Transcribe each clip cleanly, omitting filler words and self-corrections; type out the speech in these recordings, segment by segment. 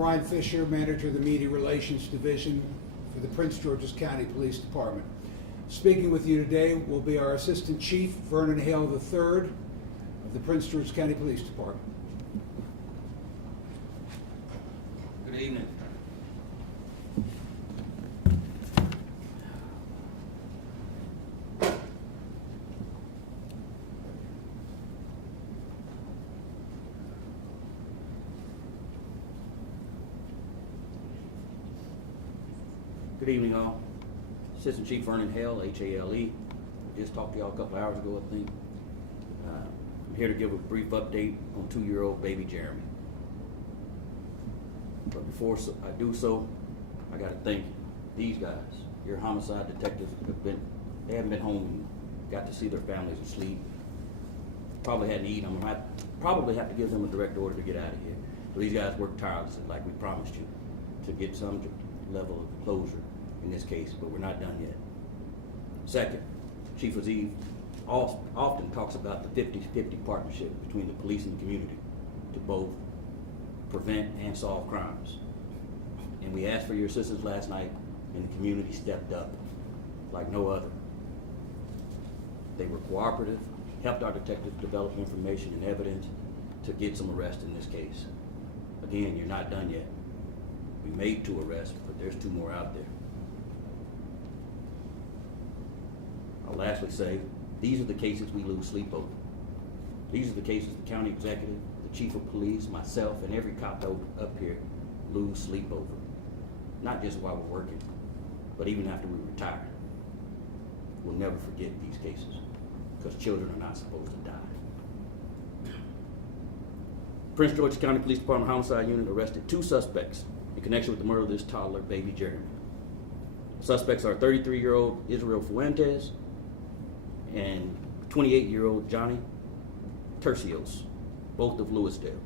Brian Fisher, Manager of the Media Relations Division for the Prince George's County Police Department. Speaking with you today will be our Assistant Chief, Vernon Hale III of the Prince George's County Police Department. Good evening. Good evening, all. Assistant Chief Vernon Hale, H-A-L-E. I just talked to y'all a couple hours ago, I think. I'm here to give a brief update on 2-year-old baby Jeremy. But before I do so, I got to thank these guys. Your homicide detectives they haven't been home and got to see their families asleep. Probably hadn't eaten. I'm gonna probably have to give them a direct order to get out of here. So these guys worked tirelessly, like we promised you, to get some level of closure in this case, but we're not done yet. Second, Chief Aziz often talks about the 50-50 partnership between the police and the community to both prevent and solve crimes. And we asked for your assistance last night, and the community stepped up like no other. They were cooperative, helped our detectives develop information and evidence to get some arrests in this case. Again, you're not done yet. We made 2 arrests, but there's 2 more out there. I'll lastly say, these are the cases we lose sleep over. These are the cases the county executive, the chief of police, myself, and every cop up here lose sleep over. Not just while we're working, but even after we retire. We'll never forget these cases, because children are not supposed to die. Prince George's County Police Department Homicide Unit arrested 2 suspects in connection with the murder of this toddler, baby Jeremy. Suspects are 33-year-old Israel Fuentes and 28-year-old Johnny Tercios, both of Lewisdale.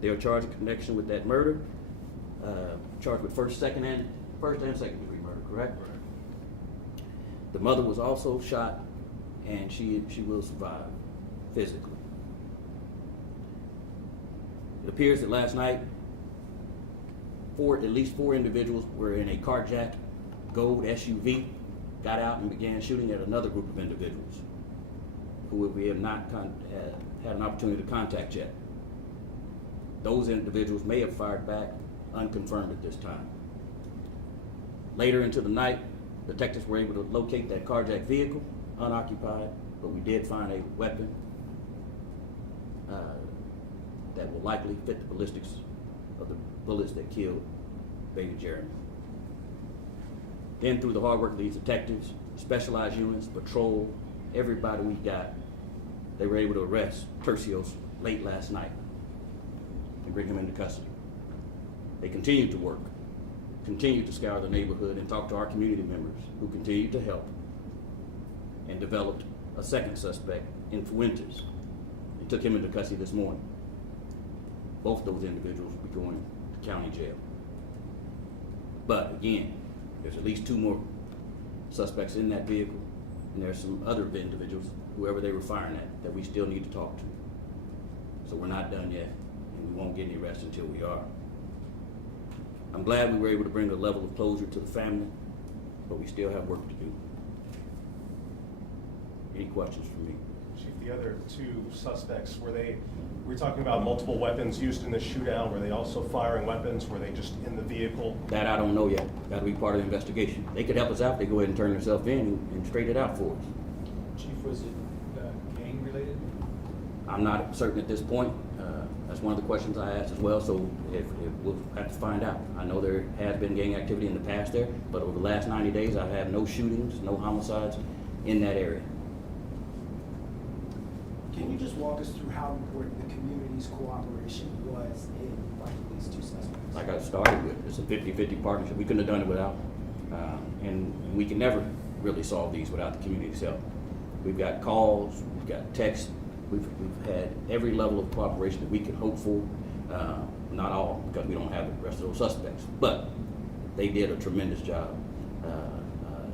They are charged in connection with that murder, charged with first and second degree murder, correct? Right. The mother was also shot, and she will survive physically. It appears that last night, at least 4 individuals were in a carjacked gold SUV, got out and began shooting at another group of individuals who we have not had an opportunity to contact yet. Those individuals may have fired back, unconfirmed at this time. Later into the night, detectives were able to locate that carjacked vehicle, unoccupied, but we did find a weapon that will likely fit the ballistics of the bullets that killed baby Jeremy. Then through the hard work of these detectives, specialized units, patrol, everybody we got, they were able to arrest Tercios late last night and bring him into custody. They continued to work, continued to scour the neighborhood and talk to our community members who continued to help, and developed a second suspect in Fuentes and took him into custody this morning. Both those individuals will be going to county jail. But again, there's at least 2 more suspects in that vehicle, and there's some other individuals, whoever they were firing at, that we still need to talk to. So we're not done yet, and we won't get any arrests until we are. I'm glad we were able to bring a level of closure to the family, but we still have work to do. Any questions for me? Chief, the other 2 suspects, we're talking about multiple weapons used in the shootout. Were they also firing weapons? Were they just in the vehicle? That I don't know yet. That'll be part of the investigation. They could help us out. They go ahead and turn themselves in and straighten it out for us. Chief, was it gang related? I'm not certain at this point. That's one of the questions I asked as well, so if we'll have to find out. I know there has been gang activity in the past there, but over the last 90 days, I've had no shootings, no homicides in that area. Can you just walk us through how important the community's cooperation was in finding these 2 suspects? Like I started with, it's a 50-50 partnership. We couldn't have done it without, and we can never really solve these without the community's help. We've got calls, we've got texts, we've had every level of cooperation that we could hope for. Not all, because we don't have the rest of those suspects, but they did a tremendous job,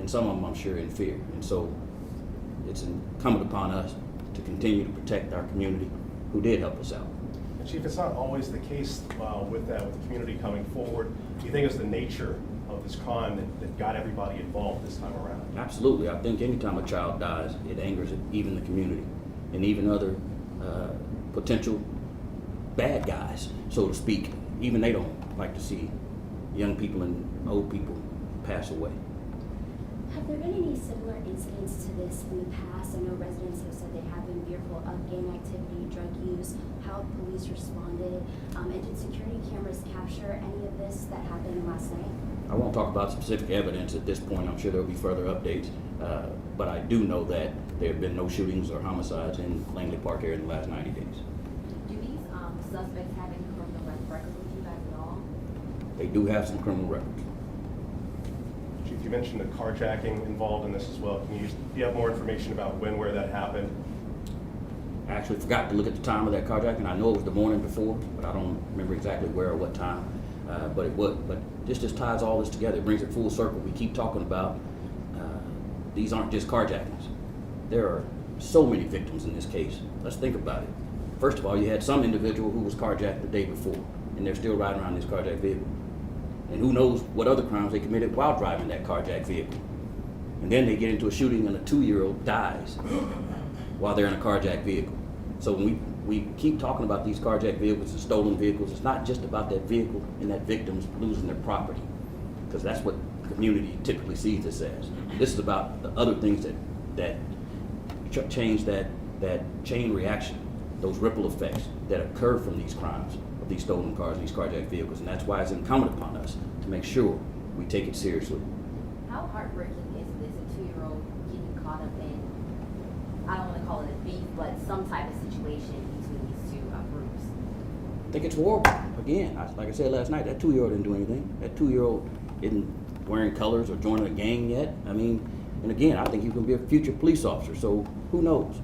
and some of them I'm sure in fear. And so it's incumbent upon us to continue to protect our community who did help us out. Chief, it's not always the case with that, with the community coming forward. Do you think it's the nature of this crime that got everybody involved this time around? Absolutely. I think anytime a child dies, it angers even the community and even other potential bad guys, so to speak. Even they don't like to see young people and old people pass away. Have there been any similar incidents to this in the past? I know residents have said they have been fearful of gang activity, drug use, how police responded, and did security cameras capture any of this that happened last night? I won't talk about specific evidence at this point. I'm sure there'll be further updates, but I do know that there have been no shootings or homicides in Langley Park area in the last 90 days. Do these suspects have any criminal records with you guys at all? They do have some criminal records. Chief, you mentioned the carjacking involved in this as well. Do you have more information about when, where that happened? I actually forgot to look at the time of that carjacking. I know it was the morning before, but I don't remember exactly where or what time. But this just ties all this together. It brings it full circle. We keep talking about these aren't just carjackings. There are so many victims in this case. Let's think about it. First of all, you had some individual who was carjacked the day before, and they're still riding around this carjacked vehicle. And who knows what other crimes they committed while driving that carjacked vehicle. And then they get into a shooting and a 2-year-old dies while they're in a carjacked vehicle. So when we keep talking about these carjacked vehicles and stolen vehicles, it's not just about that vehicle and that victims losing their property, because that's what the community typically sees this as. This is about the other things that change that chain reaction, those ripple effects that occur from these crimes of these stolen cars and these carjacked vehicles. And that's why it's incumbent upon us to make sure we take it seriously. How heartbreaking is this, a 2-year-old getting caught up in, I don't want to call it a beef, but some type of situation between these two groups? I think it's horrible. Again, like I said last night, that 2-year-old didn't do anything. That 2-year-old isn't wearing colors or joining a gang yet. I mean, and again, I think he's going to be a future police officer, so who knows?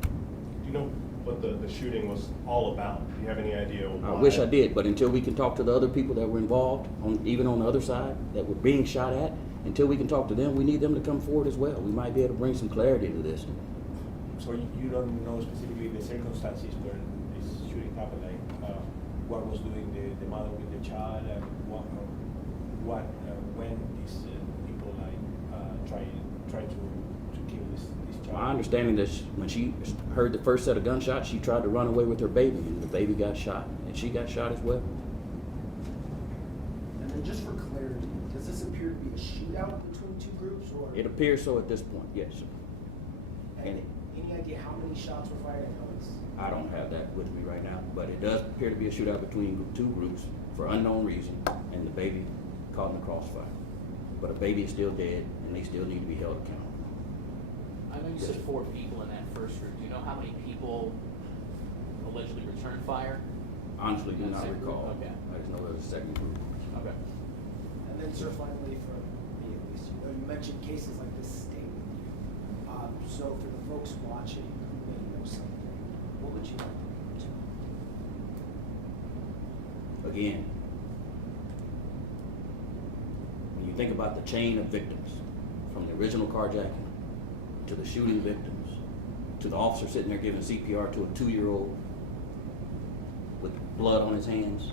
Do you know what the shooting was all about? Do you have any idea why? I wish I did, but until we can talk to the other people that were involved, even on the other side, that were being shot at, until we can talk to them, we need them to come forward as well. We might be able to bring some clarity to this. So you don't know specifically the circumstances where this shooting happened, like what was doing the mother with the child, and when these people try to kill this child? My understanding that when she heard the first set of gunshots, she tried to run away with her baby, and the baby got shot, and she got shot as well. And then just for clarity, does this appear to be a shootout between two groups, or? It appears so at this point, yes. And any idea how many shots were fired and how it's? I don't have that with me right now, but it does appear to be a shootout between two groups for unknown reason, and the baby caught in the crossfire. But a baby is still dead, and they still need to be held accountable. I know you said 4 people in that first group. Do you know how many people allegedly returned fire? Honestly, do That not second group? recall. Okay. I just know there's a second group. Okay. And then, sir, finally, for me at least, you mentioned cases like this stay with you. So for the folks watching who may know something, what would you like them to know? Again, when you think about the chain of victims, from the original carjacking to the shooting victims, to the officer sitting there giving CPR to a 2-year-old with blood on his hands,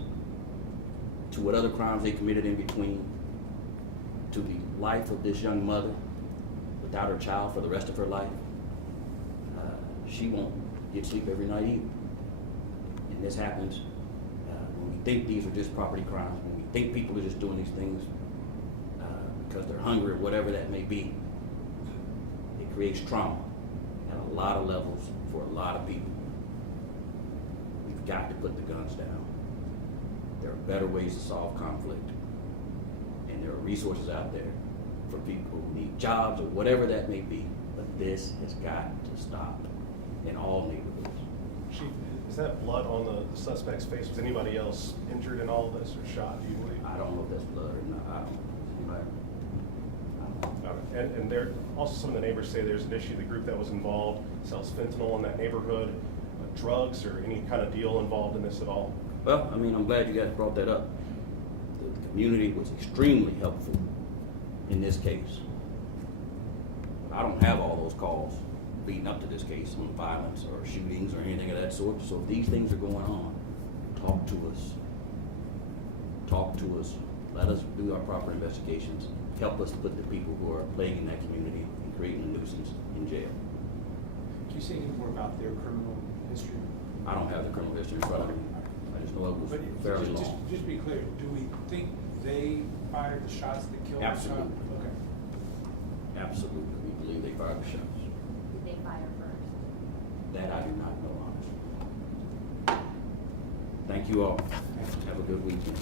to what other crimes they committed in between, to the life of this young mother without her child for the rest of her life, she won't get sleep every night either. And this happens when we think these are just property crimes, when we think people are just doing these things because they're hungry or whatever that may be. It creates trauma at a lot of levels for a lot of people. We've got to put the guns down. There are better ways to solve conflict, and there are resources out there for people who need jobs or whatever that may be, but this has got to stop in all neighborhoods. Chief, is that blood on the suspect's face? Was anybody else injured in all of this or shot, do you believe? I don't know if that's blood or not. I don't know. And there also, some of the neighbors say there's an issue, the group that was involved sells fentanyl in that neighborhood, drugs or any kind of deal involved in this at all? Well, I mean, I'm glad you guys brought that up. The community was extremely helpful in this case. I don't have all those calls leading up to this case on violence or shootings or anything of that sort. So if these things are going on, talk to us. Talk to us. Let us do our proper investigations. Help us put the people who are plaguing that community and creating a nuisance in jail. Do you say any more about their criminal history? I don't have the criminal history in front of me. I just know it was But fairly just long. to be clear, do we think they fired the shots that killed the child? Absolutely. Okay. Absolutely. We believe they fired the shots. Did they fire first? That I do not know, honestly. Thank you all. Have a good weekend.